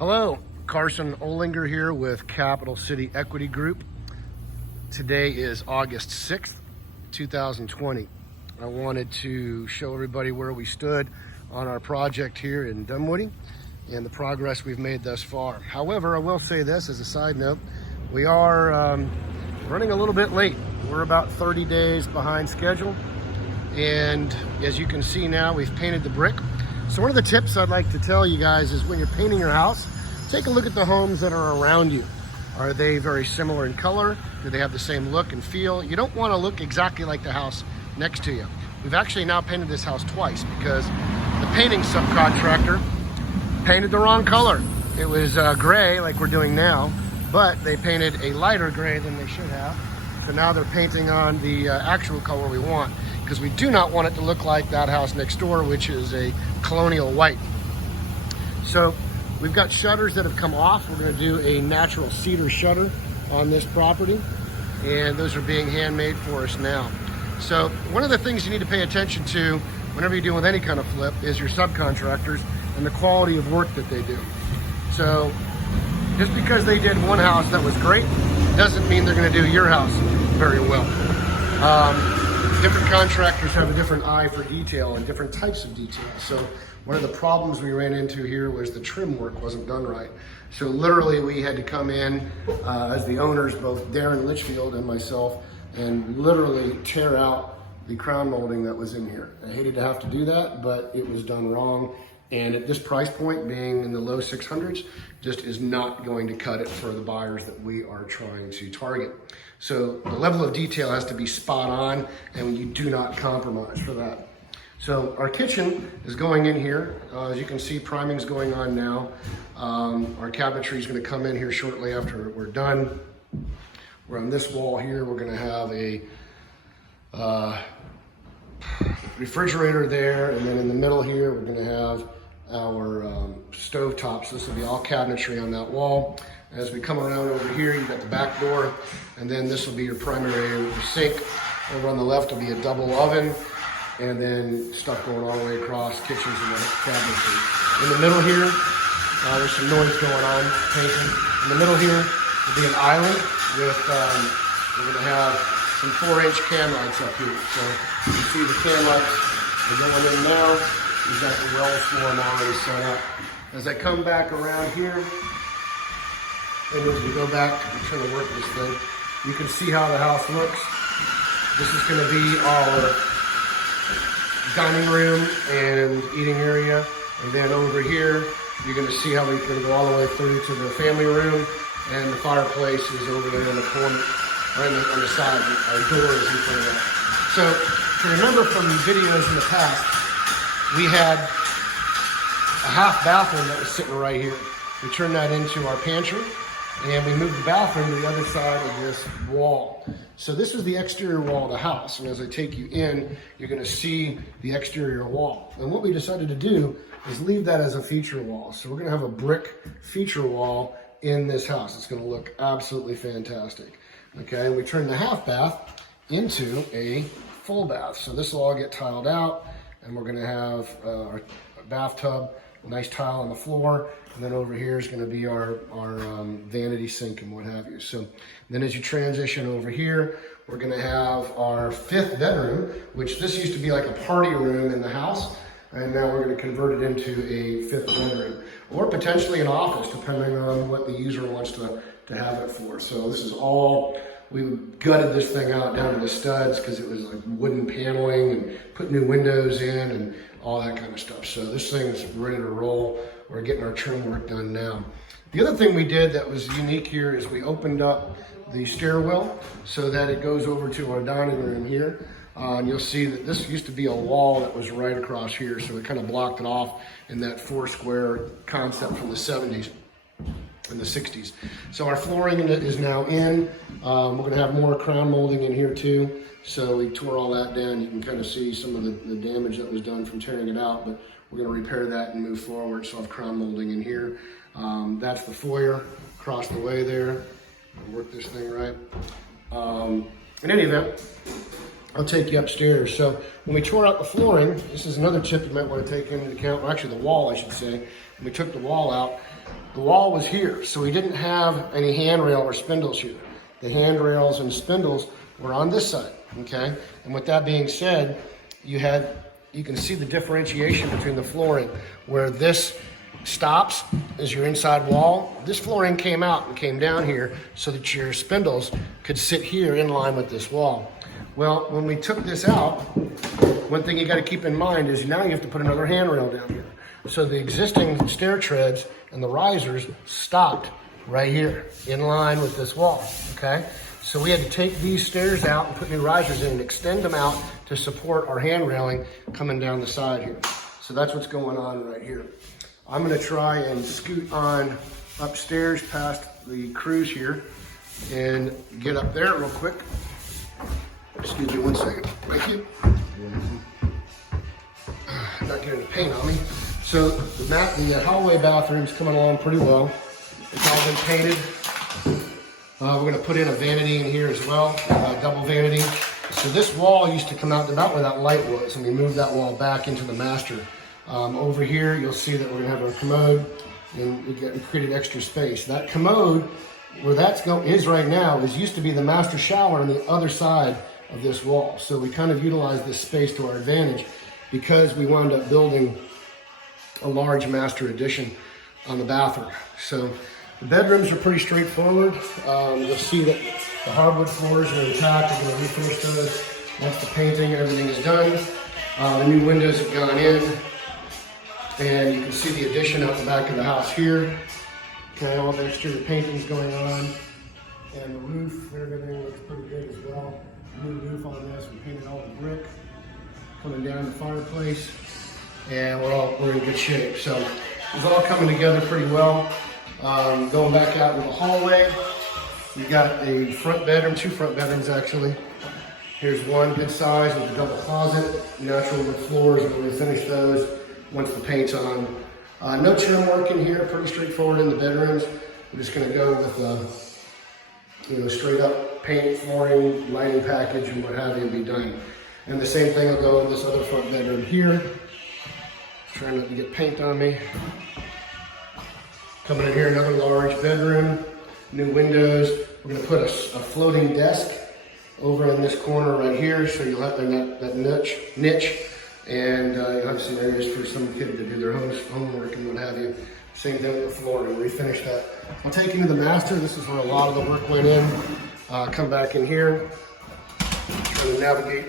Hello, Carson Olinger here with Capital City Equity Group. Today is August 6th, 2020. I wanted to show everybody where we stood on our project here in Dunwoody and the progress we've made thus far. However, I will say this as a side note, we are running a little bit late. We're about 30 days behind schedule. And as you can see now, we've painted the brick. So one of the tips I'd like to tell you guys is when you're painting your house, take a look at the homes that are around you. Are they very similar in color? Do they have the same look and feel? You don't want to look exactly like the house next to you. We've actually now painted this house twice because the painting subcontractor painted the wrong color. It was gray like we're doing now, but they painted a lighter gray than they should have. So now they're painting on the actual color we want, because we do not want it to look like that house next door, which is a colonial white. So we've got shutters that have come off. We're going to do a natural cedar shutter on this property, and those are being handmade for us now. So one of the things you need to pay attention to whenever you're dealing with any kind of flip is your subcontractors and the quality of work that they do. So just because they did one house that was great doesn't mean they're going to do your house very well. Different contractors have a different eye for detail and different types of detail. So one of the problems we ran into here was the trim work wasn't done right. So literally we had to come in as the owners, both Darren Litchfield and myself, and literally tear out the crown molding that was in here. I hated to have to do that, but it was done wrong. And at this price point, being in the low 600s, just is not going to cut it for the buyers that we are trying to target. So the level of detail has to be spot on, and you do not compromise for that. So our kitchen is going in here. As you can see, priming is going on now. Our cabinetry is going to come in here shortly after we're done. We're on this wall here. We're going to have a refrigerator there, and then in the middle here, we're going to have our stove tops. This will be all cabinetry on that wall. As we come around over here, you've got the back door, and then this will be your primary area with your sink. Over on the left will be a double oven, and then stuff going all the way across, kitchens and cabinetry. In the middle here, there's some noise going on, painting. In the middle here will be an island with, we're gonna have some 4-inch can lights up here. So you can see the can lights are going in now. We've got the well form already set up. As I come back around here, and as we go back, I'm trying to work this thing, you can see how the house looks. This is going to be our dining room and eating area. And then over here, you're going to see how we're going to go all the way through to the family room. And the fireplace is over there in the corner, or on the side. Our door is in front of that. So to remember from videos in the past, we had a half bathroom that was sitting right here. We turned that into our pantry, and we moved the bathroom to the other side of this wall. So this was the exterior wall of the house, and as I take you in, you're gonna see the exterior wall. And what we decided to do is leave that as a feature wall. So we're gonna have a brick feature wall in this house. It's gonna look absolutely fantastic. Okay, and we turned the half bath into a full bath. So this will all get tiled out, and we're gonna have our bathtub, a nice tile on the floor, and then over here is gonna be our vanity sink and what have you. So then as you transition over here, we're gonna have our 5th bedroom, which this used to be like a party room in the house, and now we're gonna convert it into a 5th bedroom, or potentially an office, depending on what the user wants to have it for. So this is all, we gutted this thing out down to the studs because it was like wooden paneling, and put new windows in and all that kind of stuff. So this thing's ready to roll. We're getting our trim work done now. The other thing we did that was unique here is we opened up the stairwell so that it goes over to our dining room here. And you'll see that this used to be a wall that was right across here, so we kind of blocked it off in that 4-square concept from the 70s. In the 60s. So our flooring is now in. We're going to have more crown molding in here too. So we tore all that down. You can kind of see some of the damage that was done from tearing it out, but we're going to repair that and move forward. So I'll have crown molding in here. That's the foyer across the way there. I'll work this thing right. In any event, I'll take you upstairs. So when we tore out the flooring, this is another tip you might want to take into account. Well, actually the wall, I should say. When we took the wall out, the wall was here, so we didn't have any handrail or spindles here. The handrails and spindles were on this side, okay? And with that being said, you can see the differentiation between the flooring, where this stops is your inside wall. This flooring came out and came down here so that your spindles could sit here in line with this wall. Well, when we took this out, one thing you got to keep in mind is now you have to put another handrail down here. So the existing stair treads and the risers stopped right here in line with this wall, okay? So we had to take these stairs out and put new risers in and extend them out to support our hand railing coming down the side here. So that's what's going on right here. I'm gonna try and scoot on upstairs past the crews here and get up there real quick. Excuse me 1 second. Thank you. Not getting the paint on me. So the hallway bathroom's coming along pretty well. It's all been painted. We're gonna put in a vanity in here as well, double vanity. So this wall used to come out about where that light was, and we moved that wall back into the master. Over here, you'll see that we're gonna have our commode, and we created extra space. That commode, where is right now, used to be the master shower on the other side of this wall. So we kind of utilized this space to our advantage because we wound up building a large master addition on the bathroom. So the bedrooms are pretty straightforward. You'll see that the hardwood floors are intact. We're gonna refinish those once the painting and everything is done. The new windows have gone in, and you can see the addition out the back of the house here. Okay, all the exterior painting's going on, and the roof and everything looks pretty good as well. New roof on this. We painted all the brick coming down the fireplace, and we're in good shape. So it's all coming together pretty well. Going back out in the hallway, we got a front bedroom, 2 front bedrooms actually. Here's one good size with a double closet, natural wood floors. We're going to finish those once the paint's on. No trim work in here, pretty straightforward in the bedrooms. We're just going to go with straight up paint, flooring, lighting package, and what have you, and be done. And the same thing will go in this other front bedroom here. Trying not to get paint on me. Coming in here, another large bedroom, new windows. We're gonna put a floating desk over in this corner right here, so you'll have that niche, and you'll have some areas for some kid to do their homework and what have you. Same thing with the floor, and refinish that. I'll take you to the master. This is where a lot of the work went in. Come back in here, trying to navigate.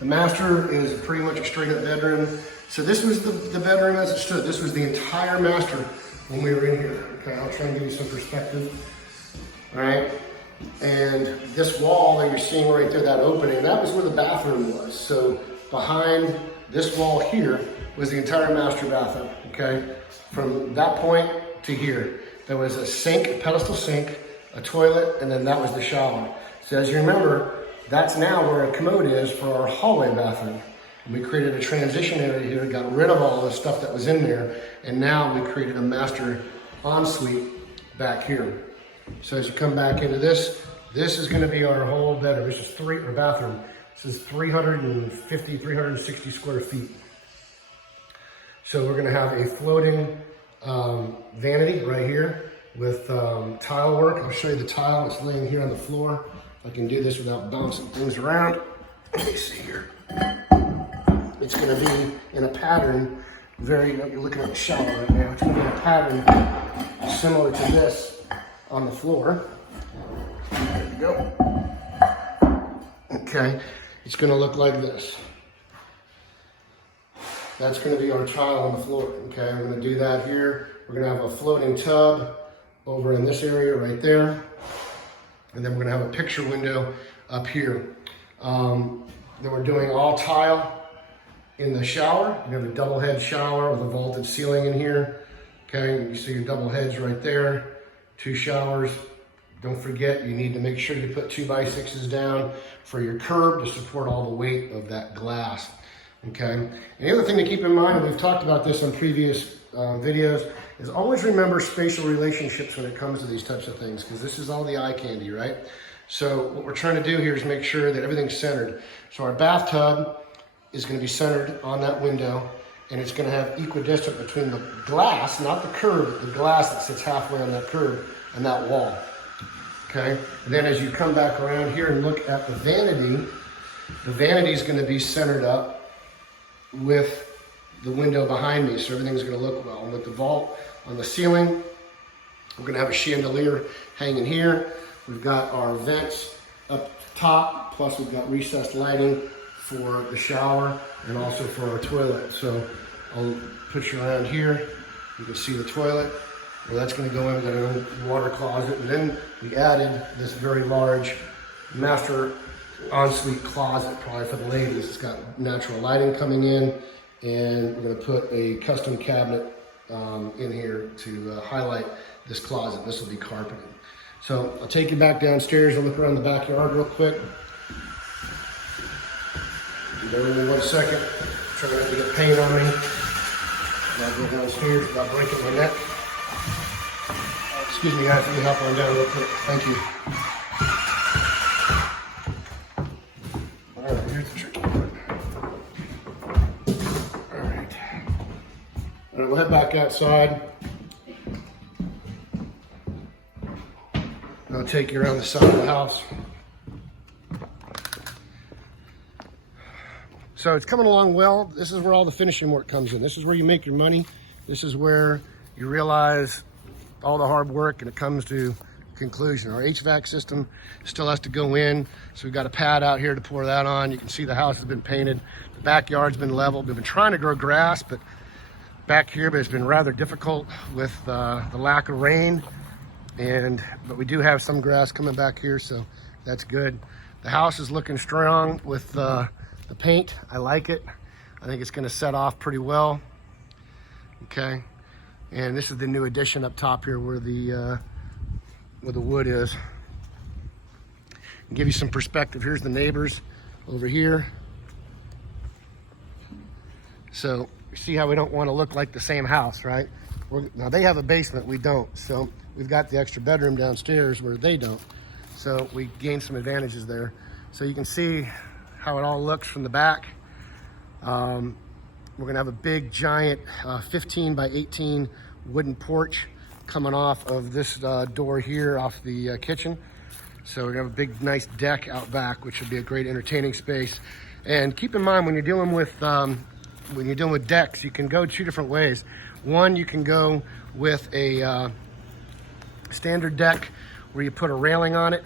The master is pretty much a straight up bedroom. So this was the bedroom as it stood. This was the entire master when we were in here. Okay, I'll try and give you some perspective. All right, and this wall that you're seeing right there, that opening, that was where the bathroom was. So behind this wall here was the entire master bathroom, okay? From that point to here, there was a sink, a pedestal sink, a toilet, and then that was the shower. So as you remember, that's now where a commode is for our hallway bathroom. And we created a transition area here, got rid of all the stuff that was in there, and now we created a master ensuite back here. So as you come back into this is gonna be our whole bedroom. This is bathroom. This is 350, 360 square feet. So we're gonna have a floating vanity right here with tile work. I'll show you the tile. It's laying here on the floor. I can do this without bouncing things around. Let me see here. It's gonna be in a pattern, you're looking at the shower right now. It's gonna be in a pattern similar to this on the floor. There you go. Okay, it's gonna look like this. That's gonna be our tile on the floor, okay? I'm gonna do that here. We're gonna have a floating tub over in this area right there. And then we're gonna have a picture window up here. Then we're doing all tile in the shower. You have a double head shower with a vaulted ceiling in here. Okay, you see your double heads right there. 2 showers. Don't forget, you need to make sure you put 2x6s down for your curb to support all the weight of that glass. Okay, and the other thing to keep in mind, and we've talked about this on previous videos, is always remember spatial relationships when it comes to these types of things, because this is all the eye candy, right? So what we're trying to do here is make sure that everything's centered. So our bathtub is going to be centered on that window, and it's going to have equidistant between the glass, not the curb, but the glass that sits halfway on that curb and that wall. Okay, and then as you come back around here and look at the vanity is going to be centered up with the window behind me, so everything's going to look well. And with the vault on the ceiling, we're going to have a chandelier hanging here. We've got our vents up top, plus we've got recessed lighting for the shower and also for our toilet. So I'll put you around here. You can see the toilet. Well, that's going to go in. We've got an own water closet, and then we added this very large master ensuite closet, probably for the ladies. It's got natural lighting coming in, and we're going to put a custom cabinet in here to highlight this closet. This will be carpeted. So I'll take you back downstairs and look around the backyard real quick. Bear with me 1 second. Trying not to get paint on me. And I'll go downstairs without breaking my neck. Excuse me guys, let me hop on down real quick. Thank you. All right, here's the tricky part. All right. All right, we'll head back outside. I'll take you around the side of the house. So it's coming along well. This is where all the finishing work comes in. This is where you make your money. This is where you realize all the hard work and it comes to conclusion. Our HVAC system still has to go in. So we've got a pad out here to pour that on. You can see the house has been painted. The backyard's been leveled. We've been trying to grow grass, but back here, but it's been rather difficult with the lack of rain. But we do have some grass coming back here, so that's good. The house is looking strong with the paint. I like it. I think it's gonna set off pretty well. Okay, and this is the new addition up top here where the wood is. Give you some perspective. Here's the neighbors over here. So you see how we don't want to look like the same house, right? Now they have a basement, we don't. So we've got the extra bedroom downstairs where they don't. So we gained some advantages there. So you can see how it all looks from the back. We're gonna have a big giant 15 by 18 wooden porch coming off of this door here off the kitchen. So we're gonna have a big nice deck out back, which would be a great entertaining space. And keep in mind when you're dealing with decks, you can go 2 different ways. One, you can go with a standard deck where you put a railing on it,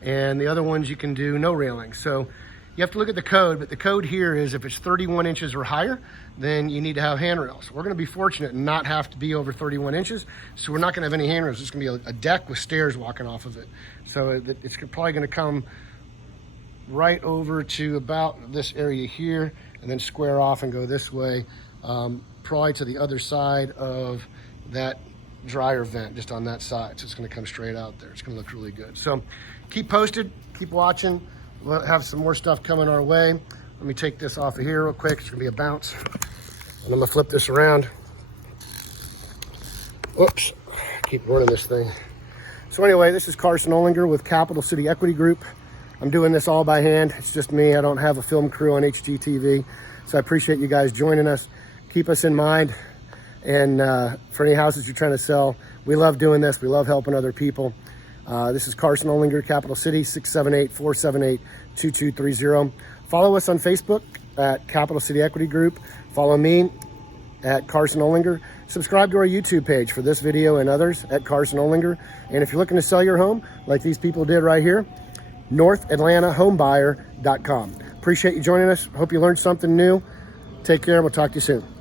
and the other ones you can do no railing. So you have to look at the code, but the code here is if it's 31 inches or higher, then you need to have handrails. We're gonna be fortunate and not have to be over 31 inches, so we're not gonna have any handrails. It's gonna be a deck with stairs walking off of it. So it's probably gonna come right over to about this area here, and then square off and go this way, probably to the other side of that dryer vent, just on that side. So it's gonna come straight out there. It's gonna look really good. So keep posted, keep watching. We'll have some more stuff coming our way. Let me take this off of here real quick. It's gonna be a bounce. And I'm gonna flip this around. Whoops, keep running this thing. So anyway, this is Carson Olinger with Capital City Equity Group. I'm doing this all by hand. It's just me. I don't have a film crew on HGTV. So I appreciate you guys joining us. Keep us in mind. And for any houses you're trying to sell, we love doing this. We love helping other people. This is Carson Olinger, Capital City, 678-478-2230. Follow us on Facebook at Capital City Equity Group. Follow me at Carson Olinger. Subscribe to our YouTube page for this video and others at Carson Olinger. And if you're looking to sell your home, like these people did right here, NorthAtlantaHomebuyer.com. Appreciate you joining us. Hope you learned something new. Take care. We'll talk to you soon.